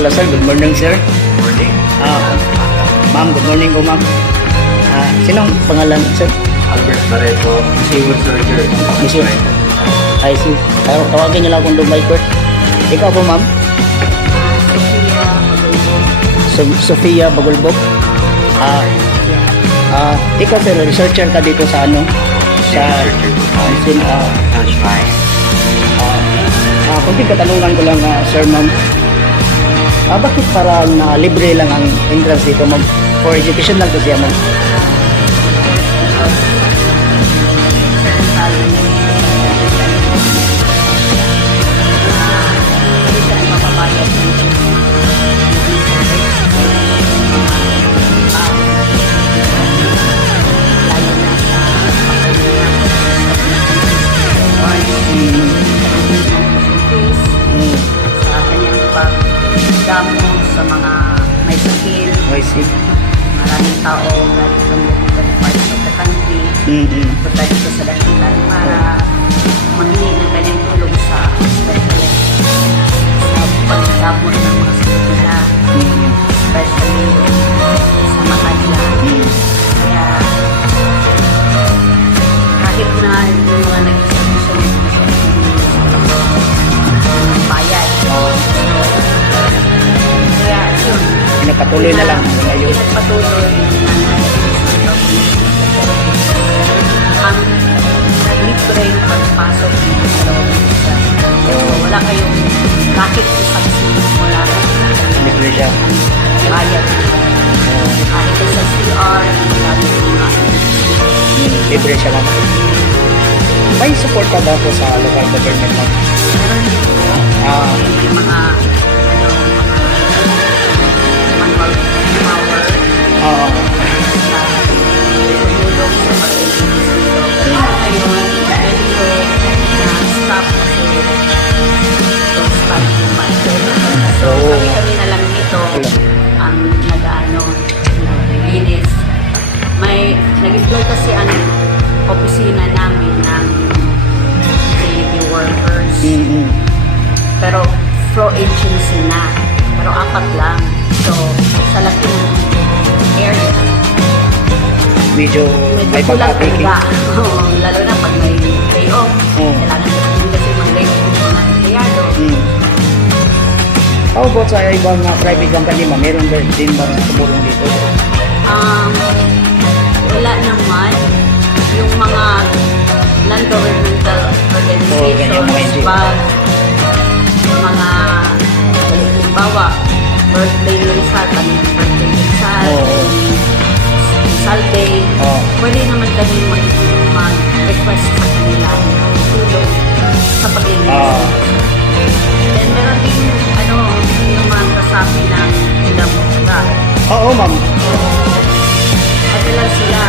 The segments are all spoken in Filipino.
Hello sir, good morning sir. Morning. Ma'am, good morning po ma'am. Sinong pangalan sir? Albert Barreto, Civil Surgeon. Monsieur. I see. Tawagin niyo lang akong Dubai Court. Ikaw po ma'am? Sofia Bagulbog. Ikaw sir, researcher ka dito sa ano? Sa Sunshine. kunting katanungan ko lang sir ma'am. Bakit parang libre lang ang entrance dito ma'am? For education lang to siya ma'am. Damo sa mga may sakit. I see. Maraming tao galing from different parts of the country. Punta dito sa dakilan para manghingi ng kanyang tulong sa specialist sa pagdamot ng mga sakit nila. Especially sa mata nila. Kaya kahit na yung mga nag-isip bayad. Kaya yun. Pinagpatuloy na lang ngayon. Pinagpatuloy ang libre yung pagpasok dito sa loob. So, wala kayong bakit isang wala Libre siya. bayad. Kahit sa CR, marami yung mga Libre siya ma'am. May support ka ba po sa local government ma'am? meron dito. May mga manual power Oo. na tumulong sa pag-ibig dito. Ngayon, medyo na-stop kasi itong stop yung market. So, kami na lang dito ang nag-ano, naglilinis. May nag-employ kasi ang opisina namin ng utility workers. Pero pro agency na. Pero 4 lang. So, sa laki ng area, Medyo may kulang-kulang. pag-taking. Lalo na pag may layoff. Kailangan kasi mag-layoff yung mga empleyado. How about sa ibang private company ma'am? Meron ba din bang tumulong dito? Wala naman. Yung mga non-governmental ganyan, mga organizations, NGO. pag mga halimbawa, birthday ni Rizal, kami ng birthday ni Rizal, Rizal Day, pwede naman kami mag-request sa kanila ng tulong sa pag-iinis. Then meron din, yung mga kasabi ng Ilamuka. Oo ma'am. At lang sila,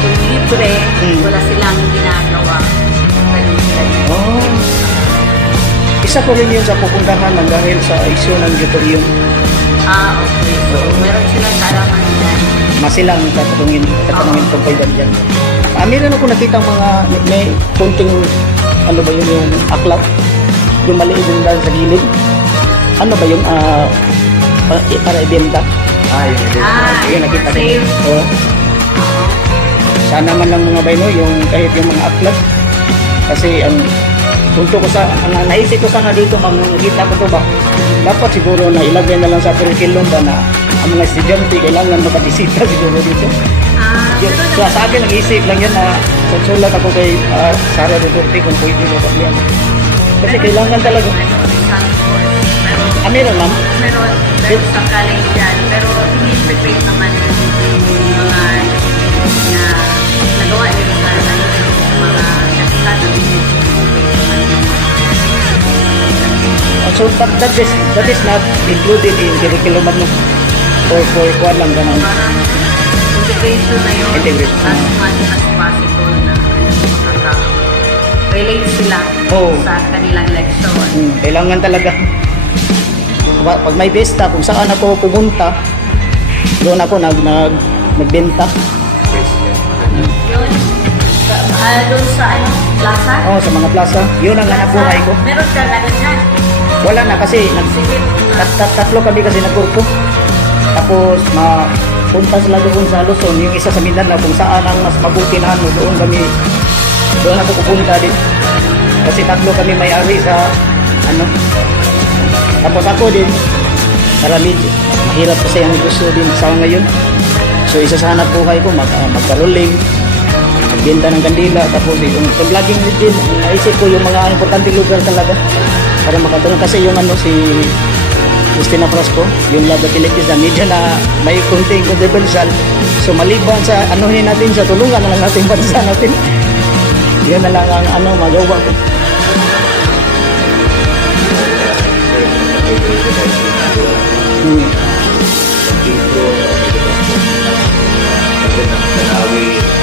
kung libre, wala silang ginagawa. Ganun sila. Isa ko rin yun sa pupuntahan ng dahil sa issue ng Jutorium. Okay. So, meron silang kalaman dyan. Masilang katanungin tungkol dyan. Meron ako nakita mga may kunting ano ba yun yung aklat? Yung maliit yung dahil sa gilid. Ano ba yung para ibenta? Yun nakita ko. sale. Sana man lang mga bayno yung kahit yung mga aklat. Kasi ang punto ko sa naisip ko sana dito nakita ko to ba dapat siguro na ilagay na lang sa curriculum ba na ang mga estudyante kailangan makabisita siguro dito. So sa akin nag-isip lang yan na sulat ako kay Sara Duterte kung pwede mo pa yan. Kasi kailangan talaga. Meron ma'am? Meron sa college dyan. Pero ini-prepare naman yung mga na nagawa nila sa mga nakita So that is not included in curriculum mo for kuwan lang ganun. parang integration na yun. Integration. As much as possible na makaka-relate sila sa kanilang leksyon. Kailangan talaga. Pag may pesta, kung saan ako pumunta, doon ako nagbenta. Yun. Doon sa plaza? Sa mga plaza. Yun ang hanap buhay ko. Meron ka na dyan. Wala na kasi Sige. tatlo kami kasi nagkurto. Tapos mapunta sila doon sa Luzon, yung isa sa Mindanao kung saan ang mas mabuti na ano, doon ako pupunta din. Kasi tatlo kami may-ari sa ano. Tapos ako din, marami, mahirap kasi ang negosyo din sa ngayon. So isa sa hanap buhay ko, magkaroling, magbenta ng kandila, tapos yung vlogging din, naisip ko yung mga importante lugar talaga para makatulong kasi yung ano si Justina Frasco, yung Lada Philippines na media na may konting controversial. So maliban sa anuhin natin sa tulungan na lang natin bansa natin. Yan na lang ang ano magawa ko.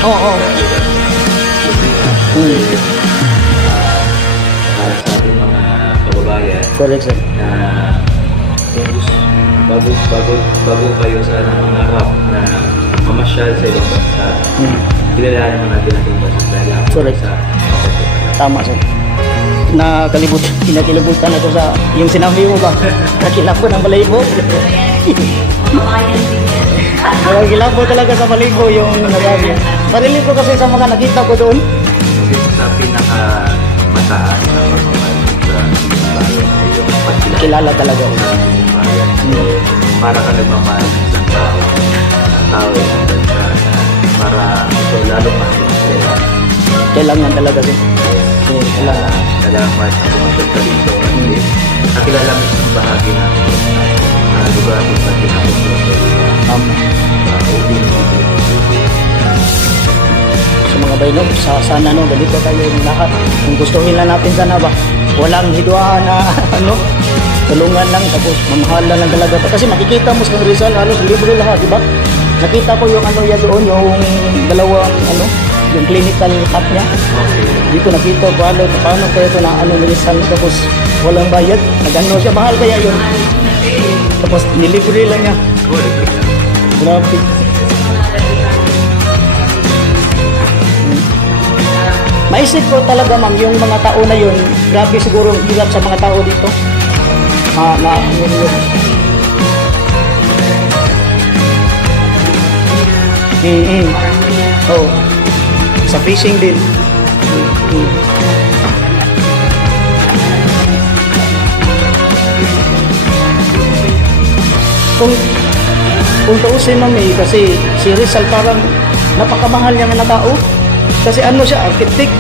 Oo. Para sa ating mga kababayan Correct, sir. na kung bago kayo sa nangangarap na mamasyal sa ibang bansa, kilalanin naman natin ating bansa dahil ang Correct. bansa Tama, sir. Kinakilibutan ako sa yung sinabi mo ba? Nakilabo ng balahibo. Mamayan din yan. Nakilabo talaga sa balahibo yung nagabi. Parinig ko kasi sa mga nakita ko doon. Kasi sa pinaka mataas na pagmamahal sa bayan ay yung pagkilala Kilala talaga ako. sa bayan. So, para ka nagmamahal ng isang tao, ang tao ay ang bansa na para ito lalo mas sila. Kailangan talaga, sir. Kaya Kilala. salamat sa pumunta ka dito at nakilala mo isang bahagi natin na lugar kung saan pinapunta Tama. sa ubin. Sa mga bayno, sana no, ganito tayo yung lahat. Kung gustuhin lang natin sana ba, walang hidwaan na ano, tulungan lang, tapos mamahalan lang talaga. Kasi makikita mo sa Rizal, halos libre lahat, di ba? Nakita ko yung ano yan doon, yung dalawang ano, yung clinical cut niya. Okay. Dito nakita ko paano kaya ito na ano ni Rizal, tapos walang bayad, nagano siya, mahal kaya yun. Tapos nilibre lang niya. Oh, libre lang. Grabe. Maisip ko talaga ma'am, yung mga tao na yun, grabe siguro ang hirap sa mga tao dito. Oh. Sa fishing din. Kung tuusin ma'am kasi si Rizal parang napakamahal niya na tao. Kasi ano siya, architect,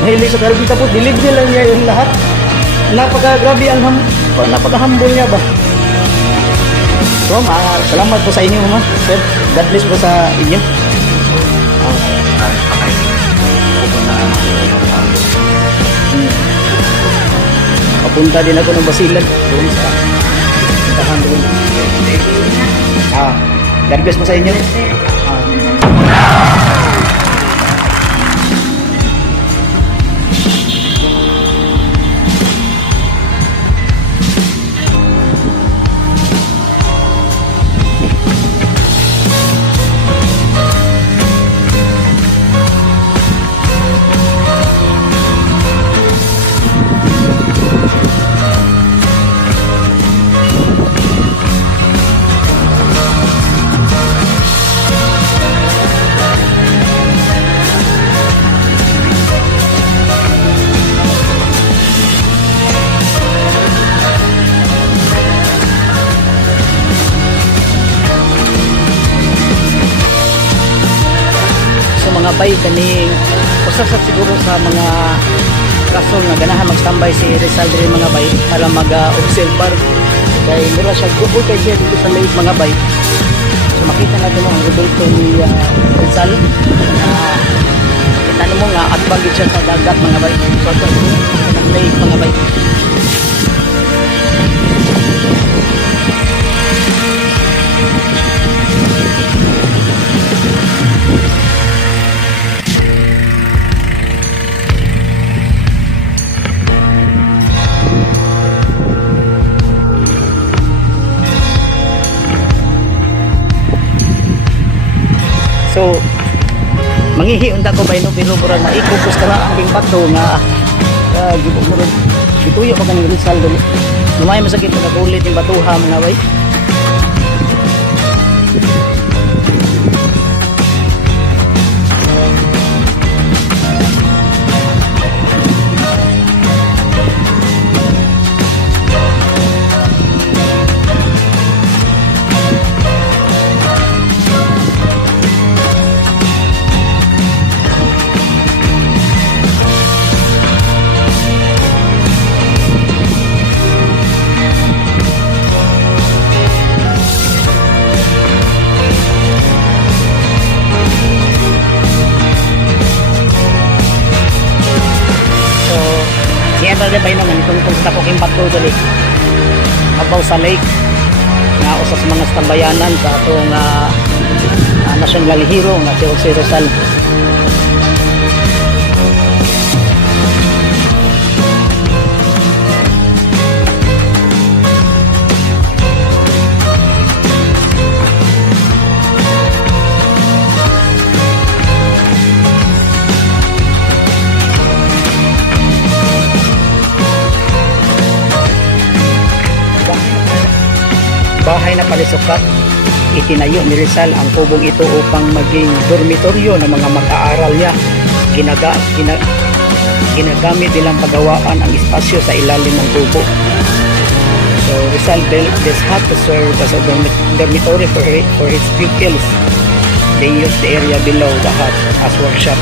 mahilig sa karbi, tapos delivery lang niya yung lahat. Napaka-grabe napaka-humble niya ba? So, salamat po sa inyo, ma'am. Sir, God bless po sa inyo. Papunta din ako ng Basilan. Doon sa puntahan doon. God bless po sa inyo. Mga bay kani usa sa siguro sa mga rason nga ganahan magstambay si Rizal diri mga bay para mag-observe kay mura siya gubo kay siya dito sa lake mga bay. So makita natin ang resulta ni Rizal kita mo nga advantage siya sa dagat mga bay. So ito ang lake mga bay. So, mangihi unta ko bay no pero murag maikupos ka na ang bato nga gituyo pa kanang Rizal dali. Lumay masakit nagagulit yung batuha mga bay. Yan talaga ba naman itong sa Coquimbat Road dali. Abaw sa lake nga usas mga tambayanan sa atong national hero nga si Jose Rizal. Bahay na palisukat, itinayo ni Rizal ang kubong ito upang maging dormitoryo ng mga mag-aaral niya. Ginagamit nilang paggawaan ang espasyo sa ilalim ng kubo. So Rizal built this hut to serve as a dormitory for his pupils. They used the area below the hut as workshop.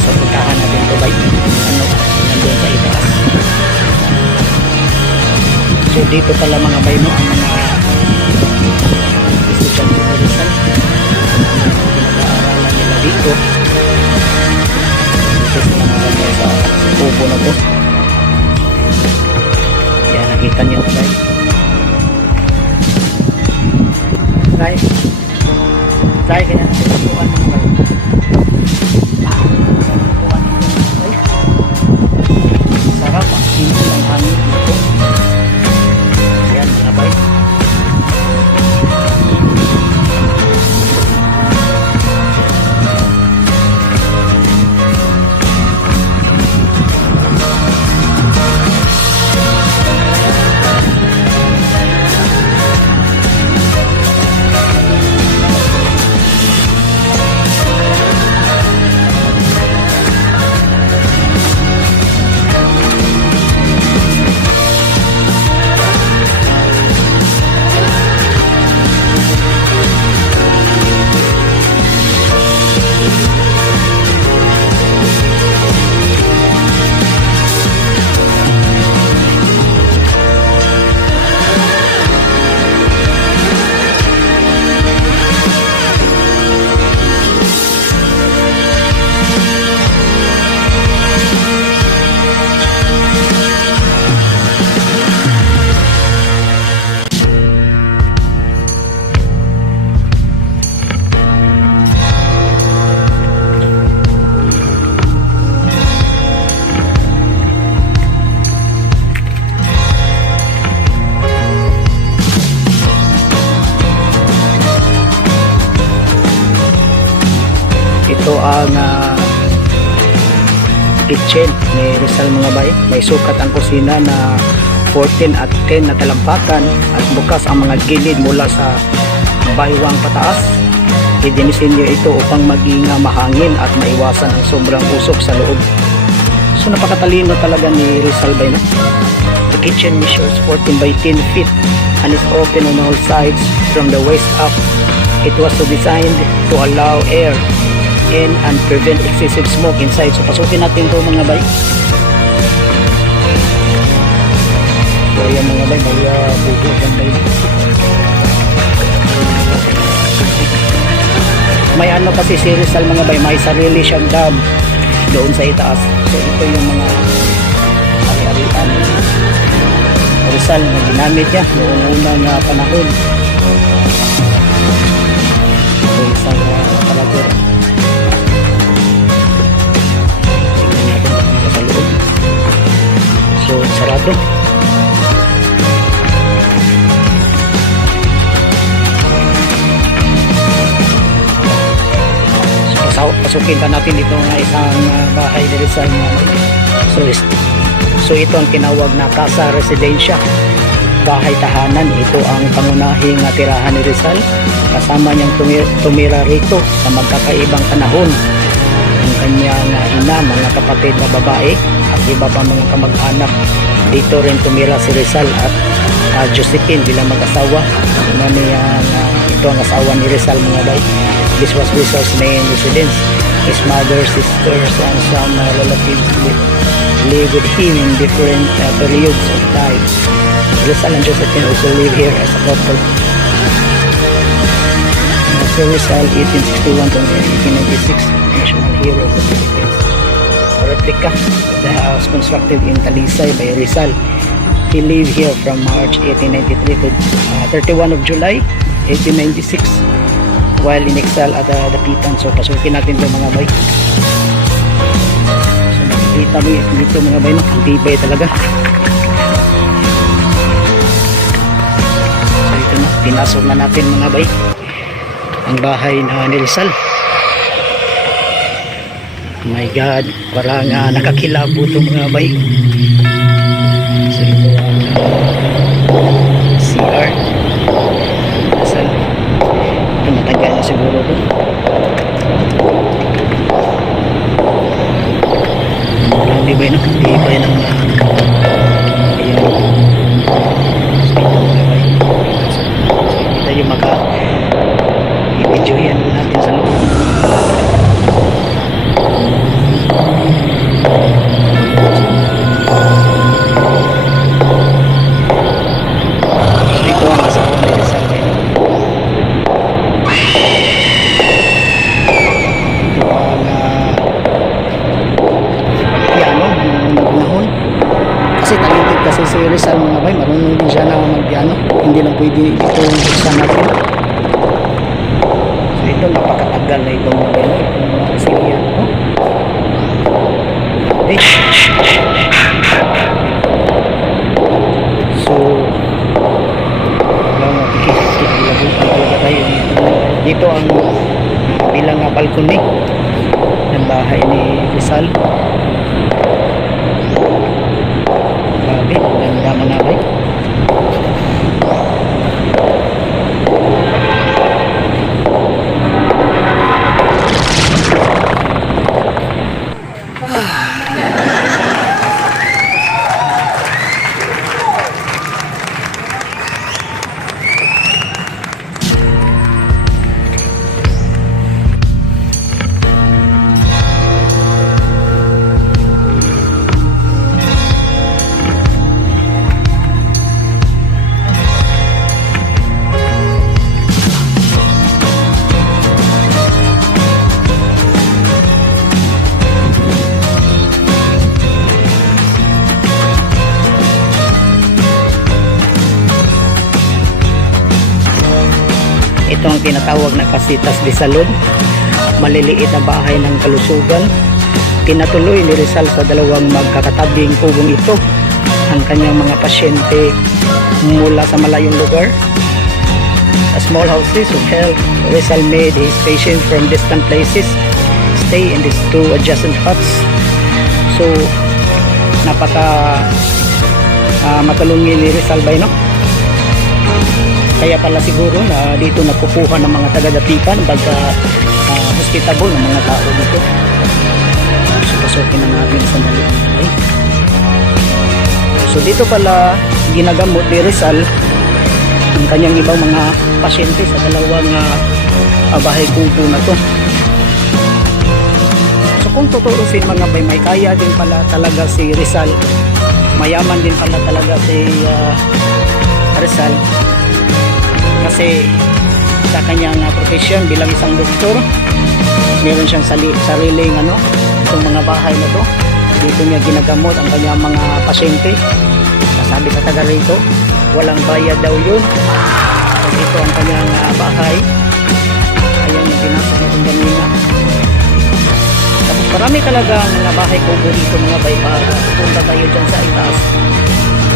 So puntahan natin ito ba? Nandun sa itaas. So dito pala mga bayno ang mga estudyante ng Rizal. Pinag-aaralan nila dito. Ito sila maganda sa kubo na to. Yan, nakita niyo na guys. Try kaya natin tutuan mga bayno. Sarap ang sino ng hangin dito. Ito ang kitchen ni Rizal mga bay. May sukat ang kusina na 14 at 10 na talampakan at bukas ang mga gilid mula sa baywang pataas. Idinisenyo ito upang maging mahangin at maiwasan ang sobrang usok sa loob. So napakatalino talaga ni Rizal bay na. The kitchen measures 14 by 10 feet and is open on all sides from the waist up. It was designed to allow air in and prevent excessive smoke inside. So pasukin natin ito mga bay. So yan mga bay, may bubo yan bay. May ano kasi si Rizal mga bay, may sarili siyang dam doon sa itaas. So ito yung mga ari-arian ni Rizal na ginamit niya noong unang panahon. So isang palagor. So, sarado. So, pasukin pa natin ito ng isang bahay dito sa So ito ang tinawag na Casa Residencia, bahay tahanan. Ito ang pangunahing tirahan ni Rizal. Kasama niyang tumira rito sa magkakaibang panahon ang kanyang ina, mga kapatid na babae at iba pa mga kamag-anak. Dito rin tumira si Rizal at Josephine bilang mag-asawa. Ito ang asawa ni Rizal, mga bay. This was Rizal's main residence. His mother, sisters, and some relatives live with him in different periods of time. Rizal and Josephine also live here as a couple. So Rizal, 1861 to 1896, national hero of the Philippines. A replica of the house constructed in Talisay by Rizal. He lived here from March 1893 to 31 of July 1896 while in exile at Dapitan. So pasukin natin ito, mga bay. So nakikita mo dito, mga bay, no? Ang tibay talaga. So ito na, pinasok na natin, mga bay, ang bahay na ni Rizal. Oh my God, parang nakakilabo ito, mga bay. So ito ang CR Rizal. Ito matagal na siguro ito. Ang tibay, no? Tibay ng ayan. So ito, mga bay. So hindi tayo i-video yan natin sa loob. So ito ang asawa ni Rizal. Ito ang piano ng nagunahon. Kasi talented kasi si Rizal, mga bay. Marunong din siya na mag-piano. Hindi lang pwede ito buksan natin. So ito, napakatagal na itong mga bay, itong silya. Okay. So kikilabutan talaga tayo dito ang bilang balcony ng bahay ni Rizal. Grabe, ganda, mga bay. Ito ang tinatawag na Casitas de Salud, maliliit na bahay ng kalusugan. Tinatuloy ni Rizal sa dalawang magkakatabing kubong ito ang kanyang mga pasyente mula sa malayong lugar. A small houses of health, Rizal made his patients from distant places stay in these two adjacent huts. So napaka matalungin ni Rizal bay, no? Kaya pala siguro na dito nakukuha ng mga taga-Dapitan pagka hospitable ng mga tao dito. So pasukin na natin sa maliit. Okay? So dito pala ginagamot ni Rizal ang kanyang ibang mga pasyente sa dalawang bahay kubo na to. So kung tutuusin, mga bay, may kaya din pala talaga si Rizal. Mayaman din pala talaga si Rizal. Kasi sa kanyang profession bilang isang doktor, meron siyang sariling itong mga bahay na to. Dito niya ginagamot ang kanyang mga pasyente. Sabi sa taga rito, walang bayad daw yun. So dito ang kanyang bahay. Ayan yung pinasok natin kanina. Tapos marami talaga mga bahay kubo dito, mga bay. Pupunta tayo dyan sa itaas.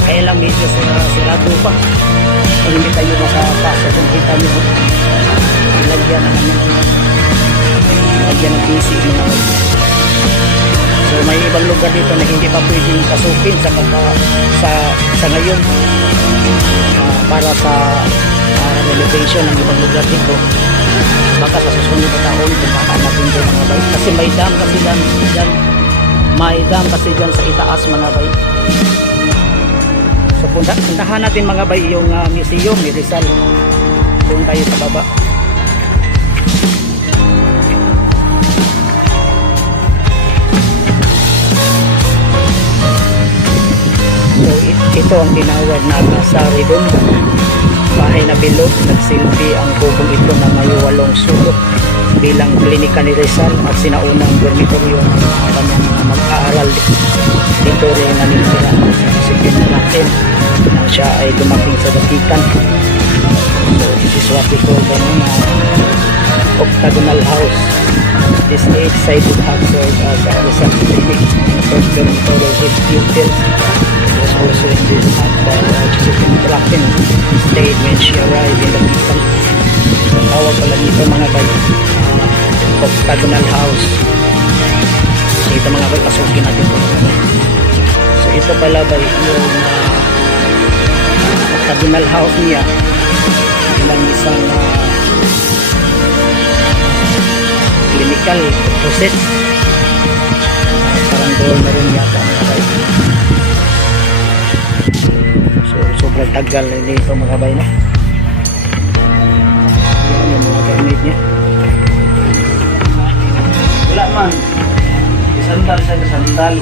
Kaya lang medyo sirado pa. Kung hindi tayo makapasok, kung kita nyo, ilagyan ng PC, mga bay. So may ibang lugar dito na hindi pa pwedeng pasukin sa sa ngayon para sa renovation ng ibang lugar dito. Baka sa susunod na taon pumunta natin doon mga bay. Kasi may dam kasi dyan. May dam kasi dyan sa itaas mga bay. So puntahan natin mga bay yung museum ni Rizal. Doon tayo sa baba. So ito ang tinawag na Nasari doon. Bahay na bilog, nagsilbi ang kubong ito na may 8 sulok bilang klinika ni Rizal at sinaunang dormitoryo ng kanyang mga mag-aaral. Dito rin naninira si natin nang siya ay dumating sa dakitan. So this is what we call the octagonal house. This 8-sided house served as a Rizal clinic. The first dormitory with pupils was also in this house by Josephine Bracken stayed when she arrived in Dakitan. Ang tawag pala nito mga bay, octagonal house. So ito mga bay, pasukin natin ito mga bay. So ito pala bay yung octagonal house niya bilang isang clinical process. Parang doon na rin yata mga bay. So sobrang tagal dito mga bay no. Yan yung mga gamit niya. Wala man. Sandal sa sandal.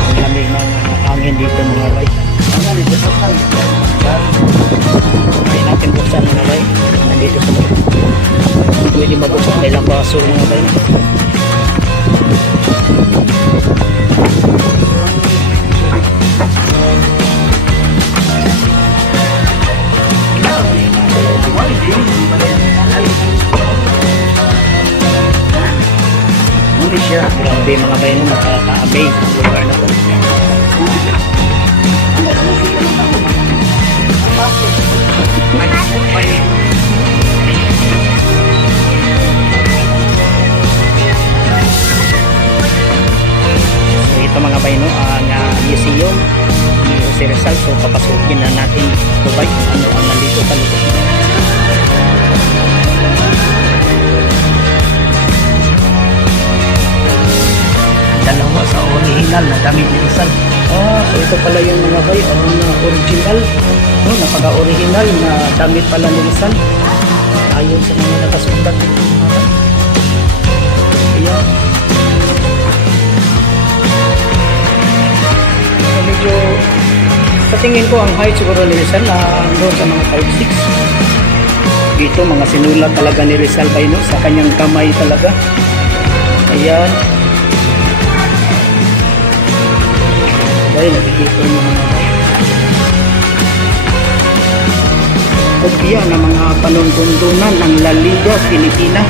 Ang lamig ng hangin dito mga bay. Hangin dito sa sandal. Ay natin buksan mga bay. Nandito sa bay. Pwede mabuksan. May ilang baso mga bay. Muli siya. Grabe mga bay no. Nakaka-amaze ang lugar na po. So ito mga bay no, ang museum ni Jose Rizal. So papasukin na natin ito bay. Ano ang nandito sa lugar. Dalawa sa original na damit ni Rizal. So ito pala yung mga bay, original, no, napaka-original na damit pala ni Rizal. Ayon sa mga nakasulat dito mga bay. Ayan. So medyo, sa tingin ko ang height siguro ni Rizal na doon sa mga 5'6". Dito mga sinulat talaga ni Rizal bay no, sa kanyang kamay talaga. Ayan. Ay, nakikita mo mga kopya ng mga panuntuntunan ng La Liga Filipina.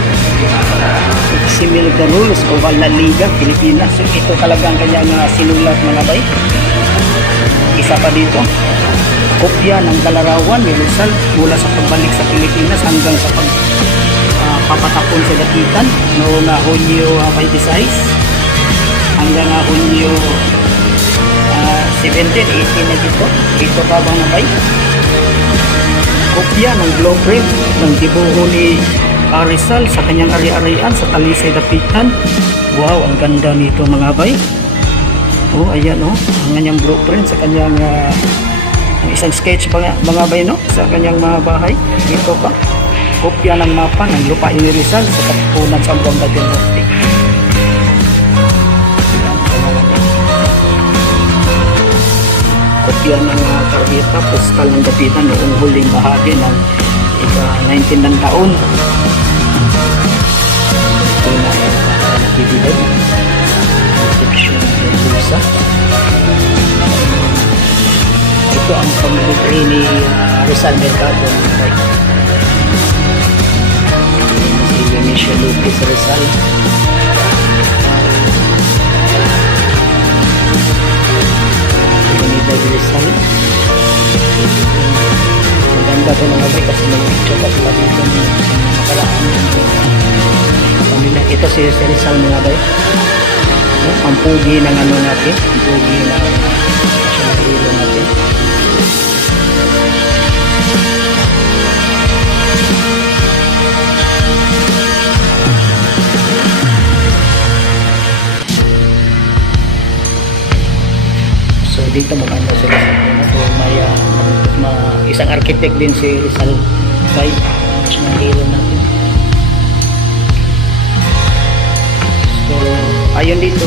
Similar the rules of La Liga Filipina. So ito talagang kanyang sinulat mga bay. Isa pa dito, kopya ng kalarawan ni Rizal mula sa pagbalik sa Pilipinas hanggang sa pagpapatapon sa Dakitan noong Hunyo 26 hanggang Hunyo 17, 18 na dito. Dito pa bang nabay? Kopya ng blueprint ng dibuho ni Rizal sa kanyang ari-arian sa Talisay Dapitan. Wow, ang ganda nito mga bay. Oh, ayan oh, ang kanyang blueprint sa kanyang isang sketch pa mga bay no, sa kanyang mga bahay. Dito pa, kopya ng mapa ng lupain ni Rizal sa Katipunan sa Zamboanga del Norte. Kopya ng karbita postal ng Dapitan noong huling bahagi ng ika-19 ng taon. Ito na nabibigay. Section ng Lusa. Ito ang pamilitary ni Rizal Mercado. Si Michelle Lopez Rizal. Rizal. Maganda ito mga bay kasi may picture pa sila dito sa mga nakaraan. Ito si Rizal mga bay. Ang pugi ng ano natin, ang pugi ng national hero natin. So dito maganda sila sa ano. So may isang architect din si Rizal Bay, national hero natin. So ayon dito,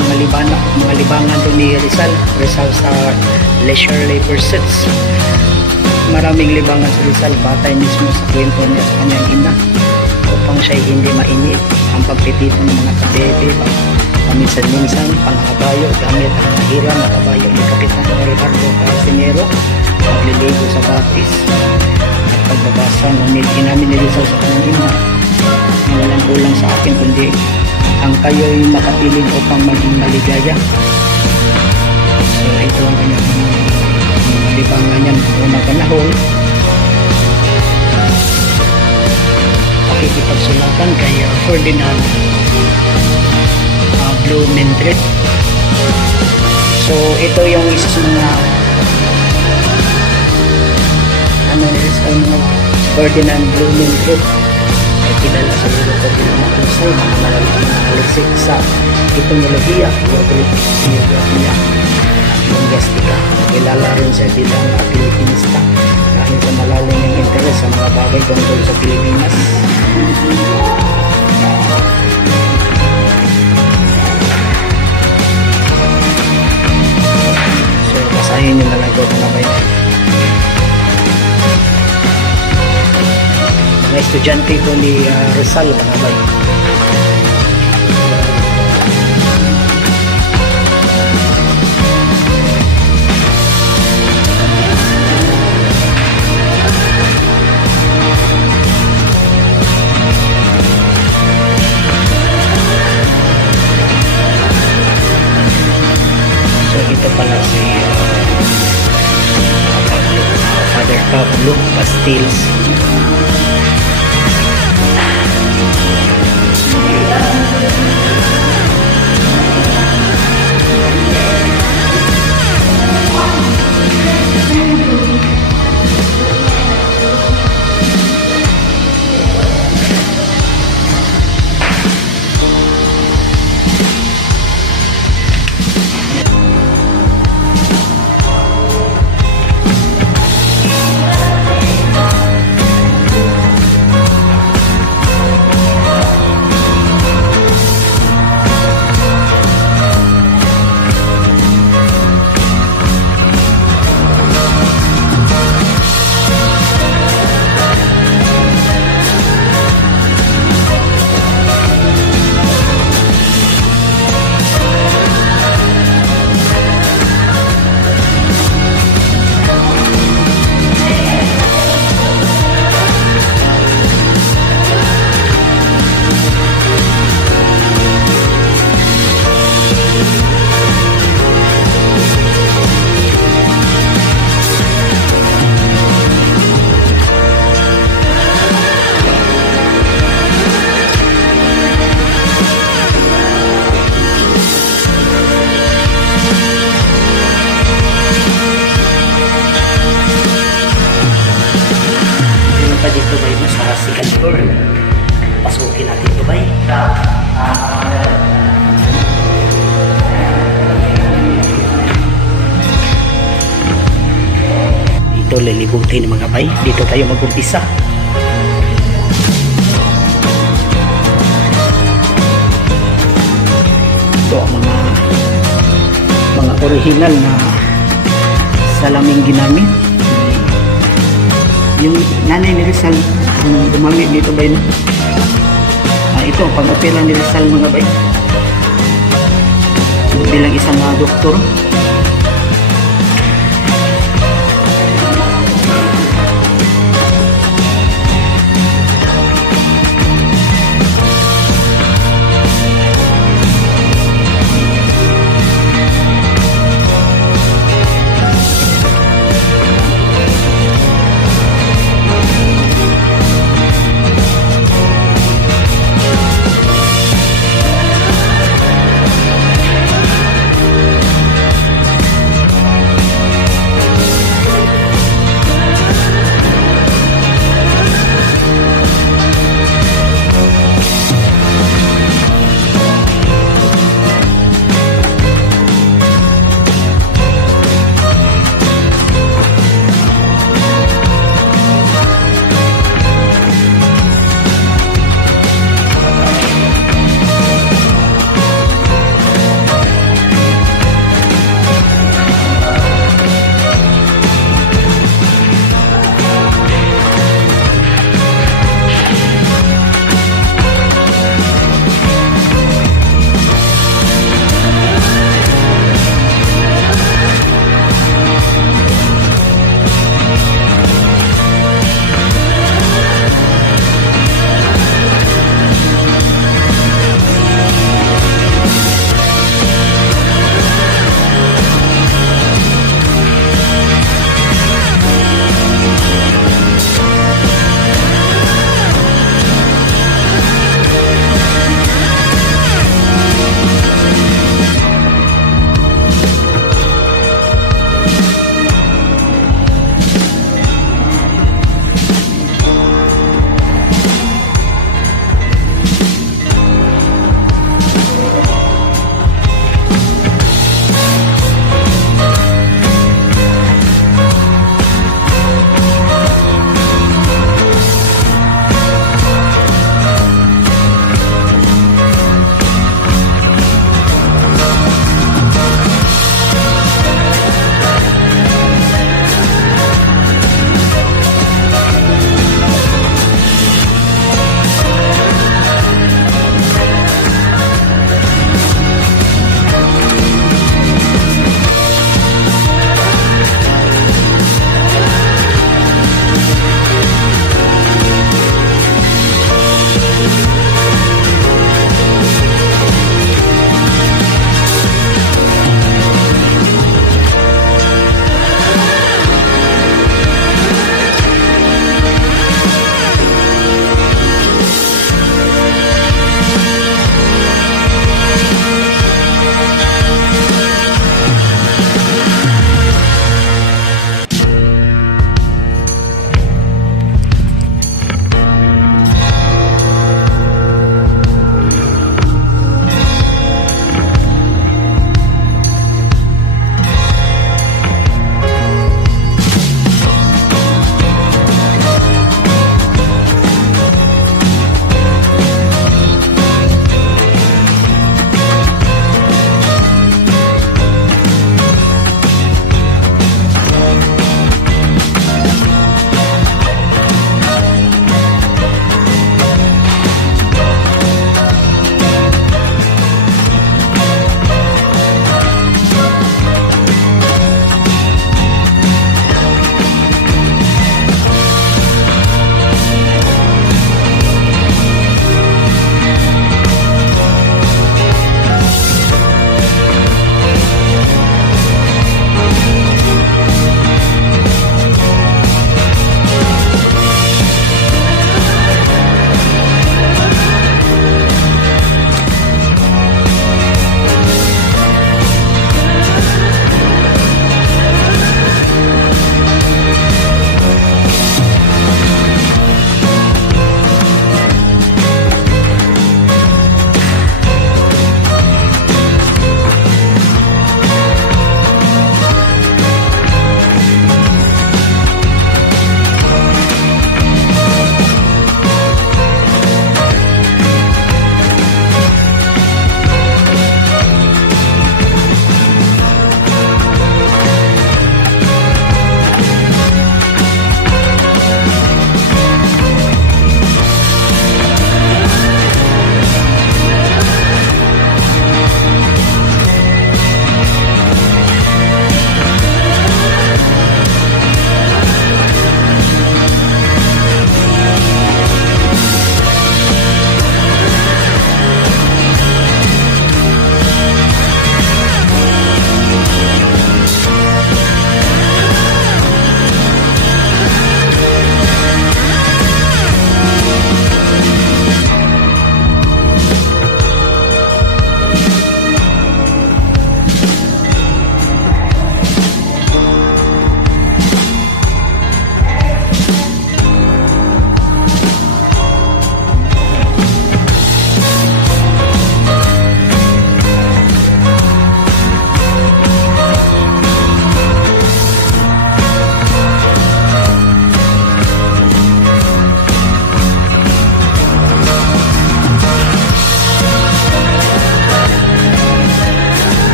mga libangan doon ni Rizal sa leisurely pursuits. Maraming libangan si Rizal batay mismo sa kwento niya sa kanyang ina upang siya hindi mainip ang pagtitipon ng mga kabebe, paminsan-minsan pangkabayo gamit ang mahirang na kabayo ni Kapitan Ricardo Carcinero, pagliligo sa batis at pagbabasa. Ngunit inamin ni Rizal sa kanyang ina na walang kulang sa akin kundi ang kayo'y makapiling upang maging maligaya. So ito ang kanyang libangan niya noong unang panahon. Pakikipagsulatan kay Ferdinand Blumentritt. So ito yung isa sa mga Ferdinand Blumentritt ay kilala sa Europa bilang mahusay mga malalaking mga haliksik sa etymolohiya, geografiya at linguistika. Kilala rin siya bilang Pilipinista dahil sa malalim ng interes sa mga bagay tungkol sa Pilipinas. So basahin nyo na lang ito mga bayan. Mga estudyante ko ni Rizal mga bayan. So ito pala si Father Pablo Bastilles. Dito bay sa second floor. Pasukin natin ito bay. Dito lilibutin mga bay. Dito tayo mag-umpisa. Ito ang mga original na salaming ginamit. Yung nanay ni Rizal gumamit dito bay no? Ito ang pag-apela ni Rizal mga bay bilang isang doktor.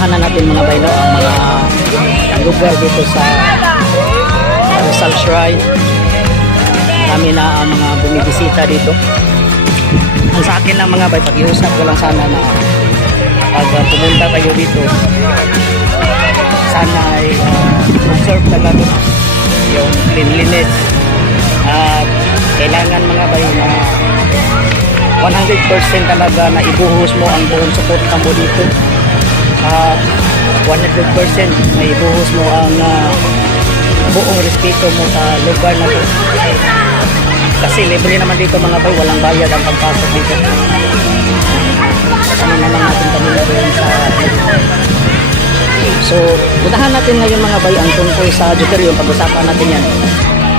puntahan na natin mga bay, no, ang mga lugar dito sa Rizal Shrine. Kami na ang mga bumibisita dito. Ang sa akin lang mga bay, pag-iusap ko lang sana na pag pumunta kayo dito, sana ay observe talaga yung cleanliness at kailangan mga bay na 100% talaga na ibuhos mo ang buong suporta mo dito at 100% na ibuhos mo ang buong respeto mo sa lugar na to kasi libre naman dito mga bay, walang bayad ang pagpasok dito. Ano naman natin kanina doon sa so puntahan natin ngayon mga bay ang tungkol sa Deuterium. Pag-usapan natin yan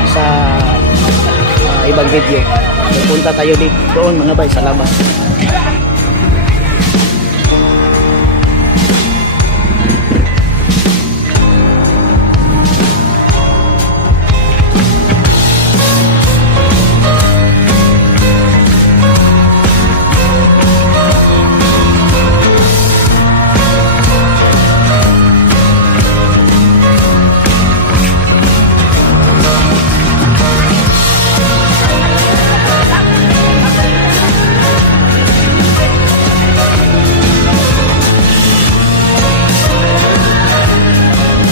sa ibang video. Punta tayo dito doon mga bay sa labas.